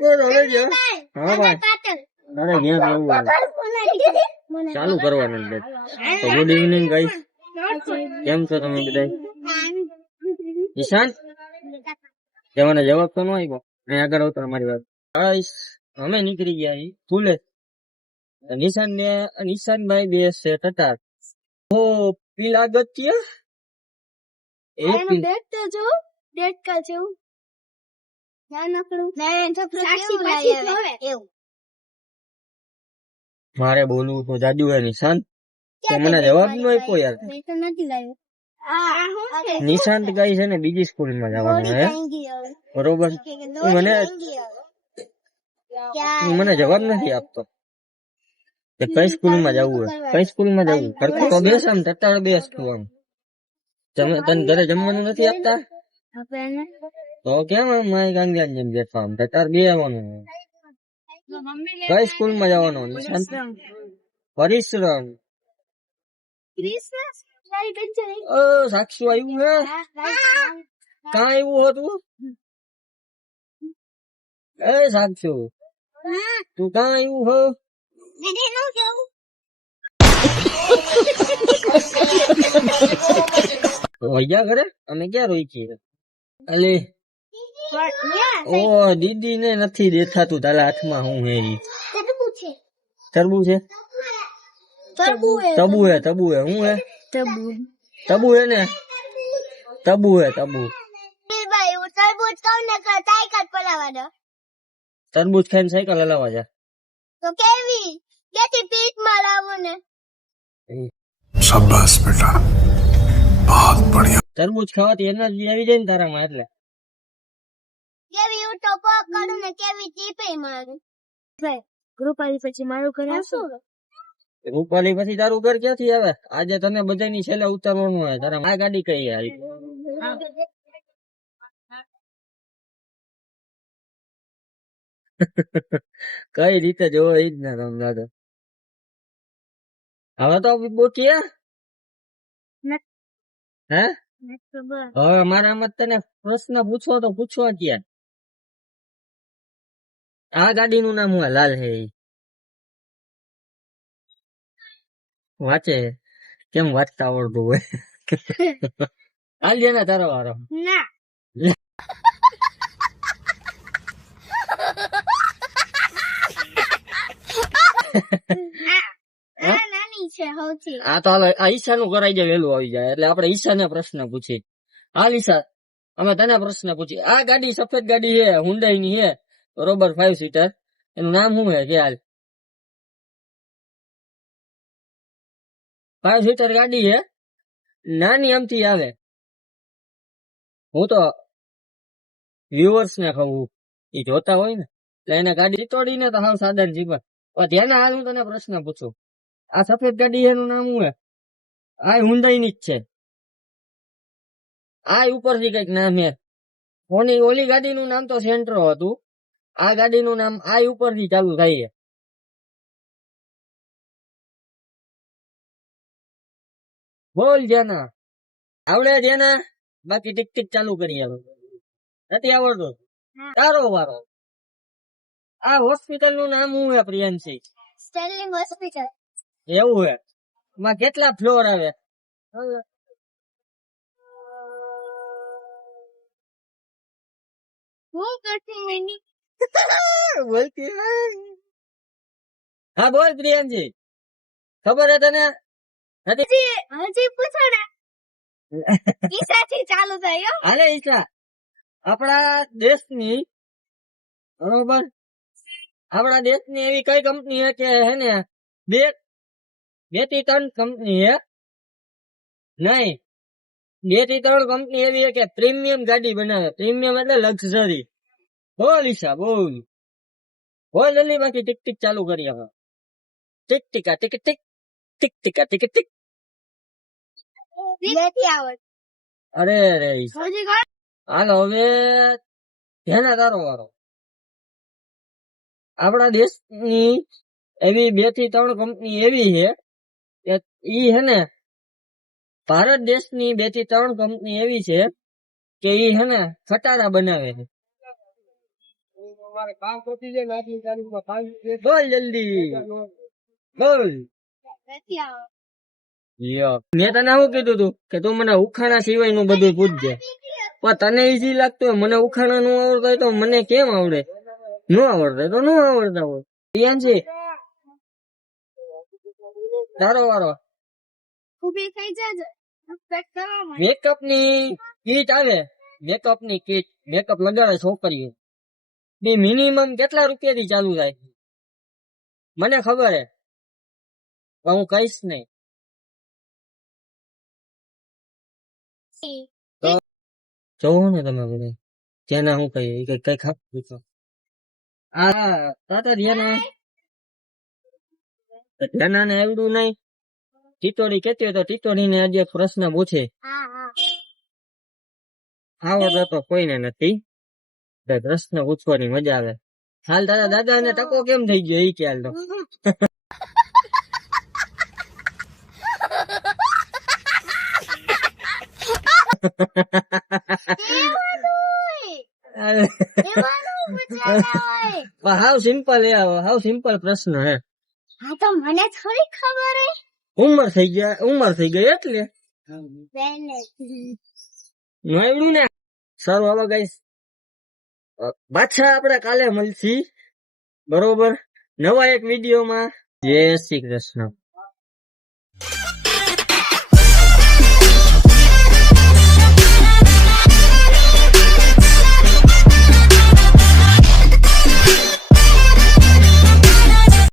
હા ભાઈ ચાલુ કરવાનું છે. તો ગુડ ઇવનિંગ ગાઈસ, કેમ છો તમે બધા? ઈશાન જવાનો જવાબ તો ન આવ્યો. અહીં આગળ આવતો અમારી વાત. ગાઈસ અમે નીકળી ગયા ફૂલે. નિશાનભાઈ બે છે ટટાર. ઓ પીલા ગત્ય મારે બોલવું તો જાજુ હે નિશાંત, મને જવાબ નો આપ્યો યાર. નિશાંત ગાઈ છે ને બીજી સ્કૂલ માં જવાનું હે, બરોબર? મને જવાબ નથી આપતો કે કઈ સ્કૂલ માં જવું હે, કઈ સ્કૂલ માં જવું. સરખો તો બેસ, આમ ટટ્ટાર બેસ તું. આમ તમે તને ઘરે જમવાનું નથી આપતા તો કેમ આમ મારી ગાંગિયા જેમ બેઠો? આમ ટટ્ટાર બે આવવાનું. કઈ સ્કૂલ માં જવાનું નિશાંત? પરિશ્રમ. સાક્ષુ આવ્યું હે? ક્યાં આવ્યું હતું? એ સાક્ષુ તું ક્યાં આવ્યું હો? રોયા ઘરે અમે ક્યાં રોઈ છીએ? અલે ઓ દીદી ને નથી દેખાતું તારા હાથમાં હું હે? તરબૂચ છે? તબુ હે હું હે? તબુ હે ને? તબુ હે તબુ. તરબૂચ ખાઈને સાયકલ હલાવવા જા. તો કેવી કેતી પીઠ માં લાવો ને. શાબાશ બેટા, બહુત બઢિયા. તરબૂચ ખાવાથી એનર્જી આવી જાય ને તારામાં, એટલે કેવી હું તો પગ કરું ને કેવી ટીપે મારું. રૂપાલી પછી મારું ઘર આવશો? રૂપાલી પછી તારું ઘર ક્યાંથી આવે? આજે તને બધાની છેલ્લે ઉતારવાનું હોય. તારા આ ગાડી કઈ હારી? કઈ રીતે જોવો એ જ ને તમને તો. હવે તો બોટીએ હે? હવે મારા મત તને પ્રશ્ન પૂછવો તો પૂછવા ક્યાં? આ ગાડી નું નામ હું લાલ હે? વાંચે કેમ વાંચતા આવડતું હોય? હાલ ને તારો વારો. આ તો આ ઈશા નું કરાઈ જાય, વેલું આવી જાય એટલે આપડે ઈશા ને પ્રશ્ન પૂછીએ. હાલ ઈશા, અમે તને પ્રશ્ન પૂછીએ. આ ગાડી સફેદ ગાડી છે, હુન્ડાઈ ની છે, બરોબર, 5 સીટર. એનું નામ શું હે? કે હાલ 5 સીટર ગાડી છે, નાની આમથી આવે. હું તો વ્યુઅર્સ ને કહું, એ જોતા હોય ને એટલે એને ગાડી તોડીને તો હાવ સાદા જીવન. ધ્યાન હાલ, હું તને પ્રશ્ન પૂછું. આ સફેદ ગાડી એનું નામ શું હે? આ હુન્ડાઈ ની જ છે. આ ઉપરથી કઈક નામ હે. ઓલી ગાડી નું નામ તો સેન્ટ્રો હતું. આ ગાડી નું નામ આ ઉપરથી ચાલુ થાય છે. બોલ જેના આવડે જેના, બાકી ટીક ટીક ચાલુ કરી. નથી આવડતું? તારો વારો. આ હોસ્પિટલ નું નામ શું હે પ્રિયાંશી? Sterling hospital. એવું હે? એમાં કેટલા ફ્લોર આવે? બોલતી હા, બોલ પ્રિયાંશી. ખબર હે તને? હજી પૂછો ને. ઈશા થી ચાલુ થાય. હાલે ઈશા, આપણા દેશની, બરોબર, આપણા દેશની એવી કઈ કંપની હે કે હે ને બે થી 3 કંપની હે? નહીં, 2 થી 3 કંપની એવી હે કે પ્રીમિયમ ગાડી બનાવે. પ્રીમિયમ એટલે લક્ઝરી. બોલ ઈશા, બોલ બોલ જલ્દી, બાકી ટીક ટીક ચાલુ કરી. હવે ટીક ટીકા ટીક ટીક, ટીક ટીકા ટીક ટીક. અરે રે, હાલો હવે ધ્યાન તારો વારો. આપણા દેશની એવી 2 થી 3 કંપની એવી છે કે ઈ હે ને, ભારત દેશની 2 થી 3 કંપની એવી છે કે ઈ હે ને ખટારા બનાવે છે. બોલ જલ્દી બોલ. મેં તને શું કીધું તું કે તું મને ઉખાણા સિવાય નું બધું પૂછજે, પણ તને ઈઝી લાગતું હોય, મને ઉખાણા નું આવડતા હોય તો મને કેમ આવડે? નો આવડતા તો નો આવડતા હોય. પ્રિયાંશી તારો વારો. મેકઅપ ની કીટ આવે, મેકઅપ ની કીટ, મેકઅપ લગાડે છોકરીઓ, એ મિનિમમ કેટલા રૂપિયા થી ચાલુ થાય? મને ખબર હે પણ હું કહીશ નહીં. તો જોવો ને તમે બધા જેના હું કહીએ કઈ કઈ ખાપ પૂછો. આ તાતા ધ્યાના ને આવડું નહીં. ટીટોડી કેતી હોય તો ટીટોડી ને આજે પ્રશ્ન પૂછે. આવડતો તો કોઈને નથી, પ્રશ્ન પૂછવાની મજા આવે. હાલ તારા દાદા ને ટકો કેમ થઈ ગયો એ ખ્યાલ તો. હાવ સિમ્પલ હાવ સિમ્પલ પ્રશ્ન હે. હા તો મને થોડી ખબર હે. ઉંમર થઈ ગઈ એટલે નોયડું ને. સારું હવે ગાઈસ પાછા આપણે કાલે મળશી બરોબર નવા એક વિડીયોમાં. જય શ્રી કૃષ્ણ.